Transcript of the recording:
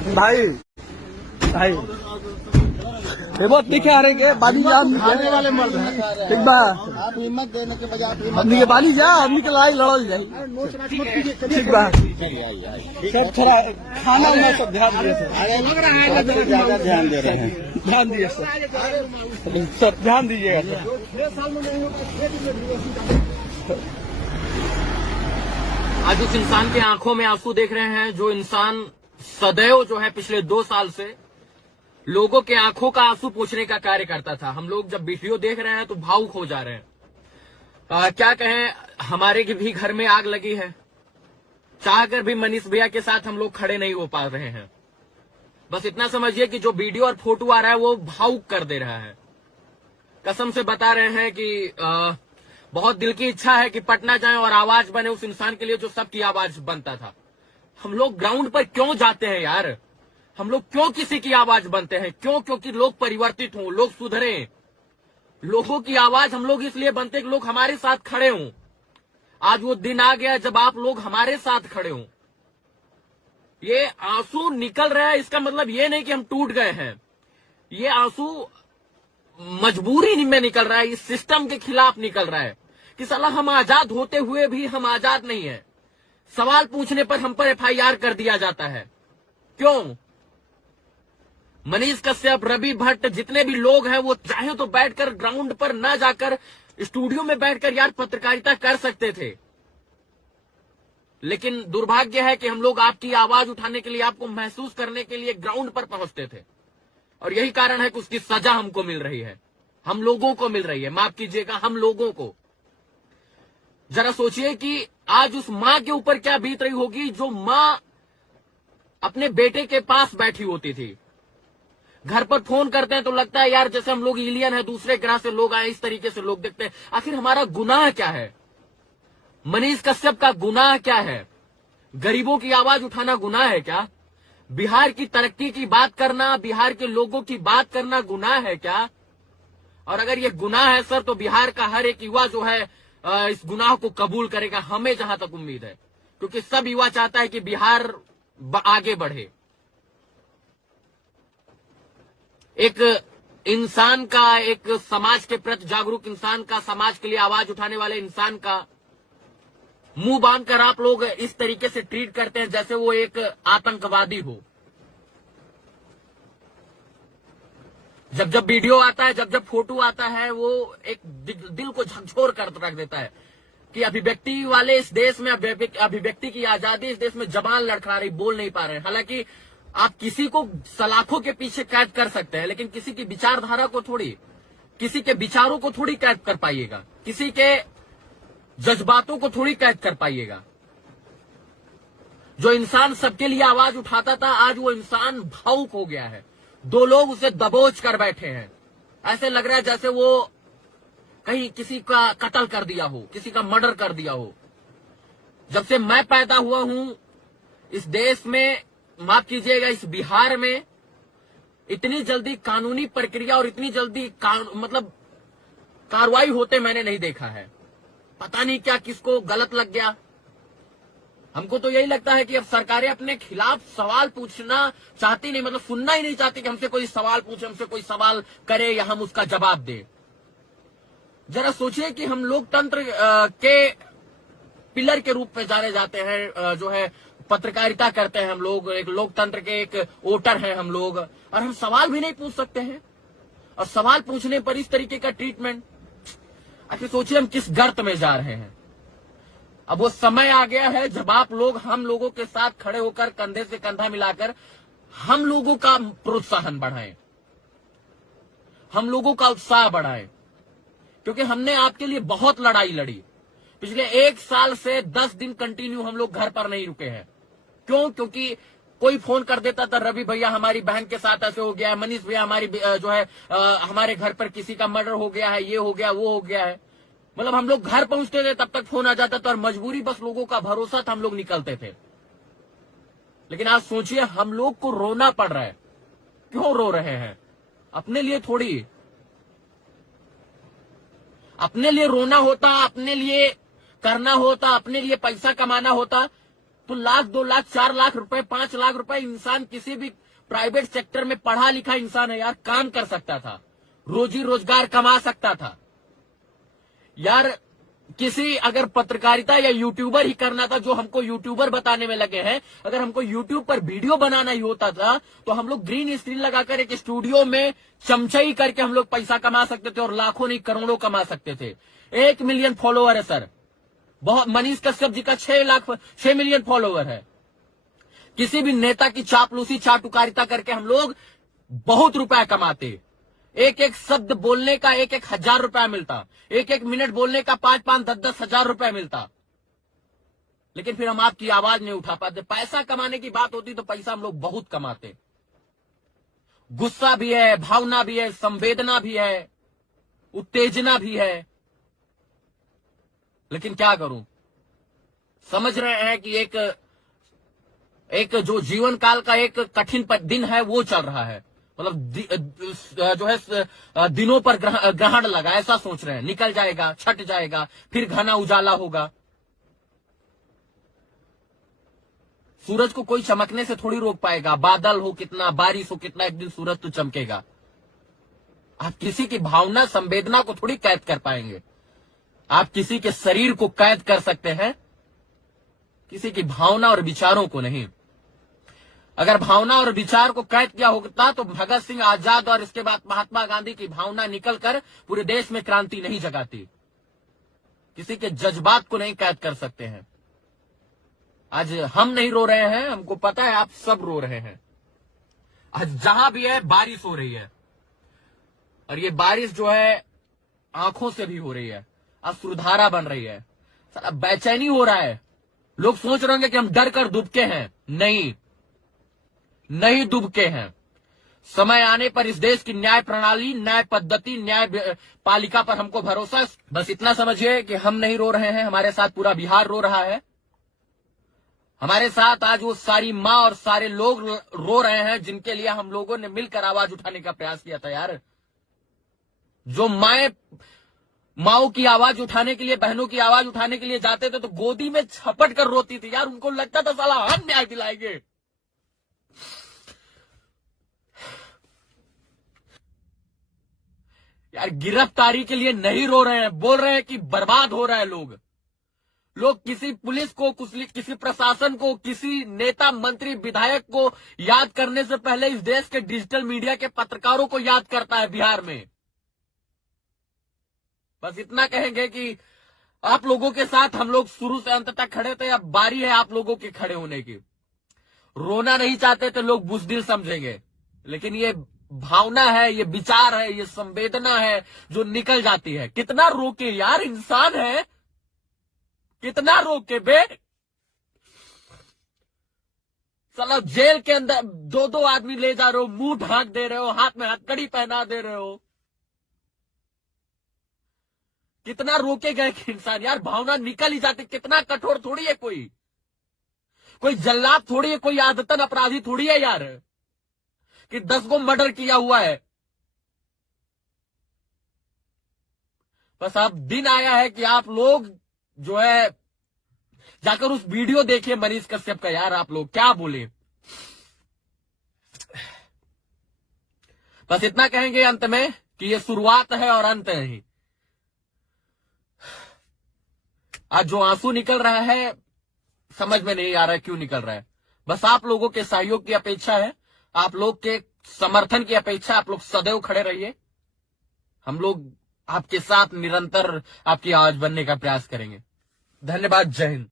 भाई भाई ये बहुत दिखे आ रहे के बाली जा खाने वाले मर्द हैं। ठीक बा आप हिम्मत देने के बजाय आप हिम्मत हमनी के बाली जा हमनी के लड़ाई लड़ल जाए ठीक बा सर थोड़ा खाना उना सब ध्यान दिए सर। अरे लग रहा है कि ज्यादा ध्यान दे रहे हैं। ध्यान दिए सर ध्यान दीजिएगा सर। आज उस इंसान के आंखों में आंसू देख रहे हैं जो इंसान सदैव जो है पिछले 2 साल से लोगों के आंखों का आंसू पोंछने का कार्य करता था। हम लोग जब वीडियो देख रहे हैं तो भावुक हो जा रहे हैं। क्या कहें, हमारे के भी घर में आग लगी है, चाहकर भी मनीष भैया के साथ हम लोग खड़े नहीं हो पा रहे हैं। बस इतना समझिए कि जो वीडियो और फोटो आ रहा है वो भावुक कर दे रहा है। कसम से बता रहे हैं कि बहुत दिल की इच्छा है कि पटना जाएं और आवाज बने उस इंसान के लिए जो सबकी आवाज बनता था। हम लोग ग्राउंड पर क्यों जाते हैं यार? हम लोग क्यों किसी की आवाज बनते हैं? क्यों? क्योंकि लोग परिवर्तित हों, लोग सुधरें। लोगों की आवाज हम लोग इसलिए बनते हैं कि लोग हमारे साथ खड़े हों। आज वो दिन आ गया जब आप लोग हमारे साथ खड़े हों। ये आंसू निकल रहा है, इसका मतलब ये नहीं कि हम टूट गए हैं। ये आंसू मजबूरी में निकल रहा है, इस सिस्टम के खिलाफ निकल रहा है कि साला हम आजाद होते हुए भी हम आजाद नहीं है। सवाल पूछने पर हम पर FIR कर दिया जाता है। क्यों? मनीष कश्यप, रवि भट्ट, जितने भी लोग हैं वो चाहे तो बैठकर ग्राउंड पर ना जाकर स्टूडियो में बैठकर यार पत्रकारिता कर सकते थे। लेकिन दुर्भाग्य है कि हम लोग आपकी आवाज उठाने के लिए, आपको महसूस करने के लिए ग्राउंड पर पहुंचते थे और यही कारण है कि उसकी सजा हमको मिल रही है, हम लोगों को मिल रही है। माफ कीजिएगा, हम लोगों को। जरा सोचिए कि आज उस मां के ऊपर क्या बीत रही होगी जो मां अपने बेटे के पास बैठी होती थी। घर पर फोन करते हैं तो लगता है यार जैसे हम लोग एलियन है, दूसरे ग्रह से लोग आए, इस तरीके से लोग देखते हैं। आखिर हमारा गुनाह क्या है? मनीष कश्यप का गुनाह क्या है? गरीबों की आवाज उठाना गुनाह है क्या? बिहार की तरक्की की बात करना, बिहार के लोगों की बात करना गुनाह है क्या? और अगर ये गुनाह है सर, तो बिहार का हर एक युवा जो है इस गुनाह को कबूल करेगा, हमें जहां तक उम्मीद है, क्योंकि सब युवा चाहता है कि बिहार आगे बढ़े। एक इंसान का, एक समाज के प्रति जागरूक इंसान का, समाज के लिए आवाज उठाने वाले इंसान का मुंह बांधकर आप लोग इस तरीके से ट्रीट करते हैं जैसे वो एक आतंकवादी हो। जब जब वीडियो आता है, जब जब फोटो आता है, वो एक दिल को झकझोर कर रख देता है कि अभिव्यक्ति वाले इस देश में, अभिव्यक्ति की आजादी इस देश में जबान लड़खड़ा रही, बोल नहीं पा रहे हैं। हालांकि आप किसी को सलाखों के पीछे कैद कर सकते हैं, लेकिन किसी की विचारधारा को थोड़ी, किसी के विचारों को थोड़ी कैद कर पाइएगा, किसी के जज्बातों को थोड़ी कैद कर पाइएगा। जो इंसान सबके लिए आवाज उठाता था, आज वो इंसान भावुक हो गया है। 2 लोग उसे दबोच कर बैठे हैं। ऐसे लग रहा है जैसे वो कहीं किसी का कत्ल कर दिया हो, किसी का मर्डर कर दिया हो। जब से मैं पैदा हुआ हूं इस देश में, माफ कीजिएगा, इस बिहार में इतनी जल्दी कानूनी प्रक्रिया और इतनी जल्दी मतलब कार्रवाई होते मैंने नहीं देखा है। पता नहीं क्या किसको गलत लग गया। हमको तो यही लगता है कि अब सरकारें अपने खिलाफ सवाल पूछना चाहती नहीं, मतलब सुनना ही नहीं चाहती कि हमसे कोई सवाल पूछे, हमसे कोई सवाल करे या हम उसका जवाब दें। जरा सोचिए कि हम लोकतंत्र के पिलर के रूप में जाने जाते हैं, जो है पत्रकारिता करते हैं हम लोग, एक लोकतंत्र के एक वोटर हैं हम लोग, और हम सवाल भी नहीं पूछ सकते हैं। और सवाल पूछने पर इस तरीके का ट्रीटमेंट। आखिर सोचिए हम किस गर्त में जा रहे हैं। अब वो समय आ गया है जब आप लोग हम लोगों के साथ खड़े होकर, कंधे से कंधा मिलाकर हम लोगों का प्रोत्साहन बढ़ाएं, हम लोगों का उत्साह बढ़ाएं, क्योंकि हमने आपके लिए बहुत लड़ाई लड़ी। पिछले 1 साल से 10 दिन कंटिन्यू हम लोग घर पर नहीं रुके हैं। क्यों? क्योंकि कोई फोन कर देता था, रवि भैया हमारी बहन के साथ ऐसे हो गया है, मनीष भैया हमारी जो है हमारे घर पर किसी का मर्डर हो गया है, ये हो गया, वो हो गया है। मतलब हम लोग घर पहुंचते थे तब तक फोन आ जाता था और मजबूरी, बस लोगों का भरोसा था, हम लोग निकलते थे। लेकिन आज सोचिए हम लोग को रोना पड़ रहा है। क्यों रो रहे हैं? अपने लिए थोड़ी। अपने लिए रोना होता, अपने लिए करना होता, अपने लिए पैसा कमाना होता तो 1 लाख 2 लाख 4 लाख रुपए 5 लाख रुपए इंसान किसी भी प्राइवेट सेक्टर में पढ़ा लिखा इंसान है यार, काम कर सकता था, रोजी रोजगार कमा सकता था यार। किसी अगर पत्रकारिता या यूट्यूबर ही करना था, जो हमको यूट्यूबर बताने में लगे हैं, अगर हमको यूट्यूब पर वीडियो बनाना ही होता था तो हम लोग ग्रीन स्क्रीन लगाकर एक स्टूडियो में चमचाई करके हम लोग पैसा कमा सकते थे और लाखों नहीं करोड़ों कमा सकते थे। 1 मिलियन फॉलोअर है सर, बहुत। मनीष कश्यप जी का 6 मिलियन फॉलोअर है। किसी भी नेता की चापलूसी चाटुकारिता करके हम लोग बहुत रुपया कमाते। एक एक शब्द बोलने का 1-1 हजार रुपया मिलता, 1-1 मिनट बोलने का 5-5 10-10 हजार रुपया मिलता। लेकिन फिर हम आपकी आवाज नहीं उठा पाते। पैसा कमाने की बात होती तो पैसा हम लोग बहुत कमाते। गुस्सा भी है, भावना भी है, संवेदना भी है, उत्तेजना भी है। लेकिन क्या करूं, समझ रहे हैं कि एक जो जीवन काल का एक कठिन दिन है वो चल रहा है। मतलब जो है दिनों पर ग्रहण लगा, ऐसा सोच रहे हैं। निकल जाएगा, छट जाएगा, फिर घना उजाला होगा। सूरज को कोई चमकने से थोड़ी रोक पाएगा। बादल हो कितना, बारिश हो कितना, एक दिन सूरज तो चमकेगा। आप किसी की भावना संवेदना को थोड़ी कैद कर पाएंगे। आप किसी के शरीर को कैद कर सकते हैं, किसी की भावना और विचारों को नहीं। अगर भावना और विचार को कैद किया होता तो भगत सिंह, आजाद और इसके बाद महात्मा गांधी की भावना निकलकर पूरे देश में क्रांति नहीं जगाती। किसी के जज्बात को नहीं कैद कर सकते हैं। आज हम नहीं रो रहे हैं, हमको पता है आप सब रो रहे हैं। आज जहां भी है बारिश हो रही है, और ये बारिश जो है आंखों से भी हो रही है, अश्रुधारा बन रही है। साला बेचैनी हो रहा है। लोग सोच रहे होंगे कि हम डर कर दुबके हैं। नहीं दुबके हैं। समय आने पर इस देश की न्याय प्रणाली, न्याय पद्धति, न्याय पालिका पर हमको भरोसा। बस इतना समझिए कि हम नहीं रो रहे हैं, हमारे साथ पूरा बिहार रो रहा है। हमारे साथ आज वो सारी माँ और सारे लोग रो रहे हैं जिनके लिए हम लोगों ने मिलकर आवाज उठाने का प्रयास किया था यार। जो माओ की आवाज उठाने के लिए, बहनों की आवाज उठाने के लिए जाते थे तो गोदी में झपट कर रोती थी यार। उनको लगता था साला हम न्याय दिलाएंगे। यार गिरफ्तारी के लिए नहीं रो रहे हैं, बोल रहे हैं कि बर्बाद हो रहा है लोग किसी पुलिस को, किसी प्रशासन को, किसी नेता मंत्री विधायक को याद करने से पहले इस देश के डिजिटल मीडिया के पत्रकारों को याद करता है बिहार में। बस इतना कहेंगे कि आप लोगों के साथ हम लोग शुरू से अंत तक खड़े थे, अब बारी है आप लोगों के खड़े होने की। रोना नहीं चाहते तो लोग बुज़दिल समझेंगे, लेकिन ये भावना है, ये विचार है, ये संवेदना है जो निकल जाती है। कितना रोके यार, इंसान है, कितना रोके बे। साला जेल के अंदर 2-2 आदमी ले जा रहे हो, मुंह ढांक दे रहे हो, हाथ में हथकड़ी पहना दे रहे हो। कितना रोके गए इंसान यार, भावना निकल ही जाती। कितना कठोर थोड़ी है कोई जल्लाद थोड़ी है, कोई आदतन अपराधी थोड़ी है यार कि 10 को मर्डर किया हुआ है। बस अब दिन आया है कि आप लोग जो है जाकर उस वीडियो देखिए मनीष कश्यप का। यार आप लोग क्या बोले। बस इतना कहेंगे अंत में कि ये शुरुआत है और अंत नहीं। आज जो आंसू निकल रहा है समझ में नहीं आ रहा है क्यों निकल रहा है। बस आप लोगों के सहयोग की अपेक्षा है, आप लोग के समर्थन की अपेक्षा। आप लोग सदैव खड़े रहिए, हम लोग आपके साथ निरंतर आपकी आवाज बनने का प्रयास करेंगे। धन्यवाद, जय हिंद।